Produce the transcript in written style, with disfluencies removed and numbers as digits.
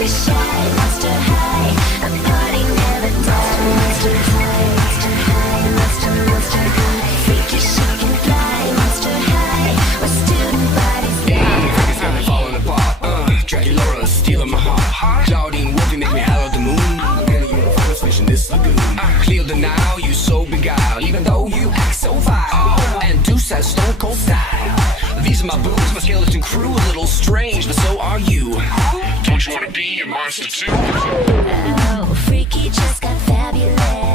be shy, monster high. A party never dies. Monster high, monster high, monster high. Freaky, she can fly, monster high. With student bodies. Freaky's got me falling apart. Dracula stealing my heart. Howleen Wolfe, you make me howl at the moon. And the uniform's fish in this lagoon. Clear the now, you so beguiled. Even though you act so vile. And Deuce has stone cold style. These are my boobs, my skeleton crew. A little strange, but so are you. Don't you wanna be a monster too? Oh, freaky just got fabulous.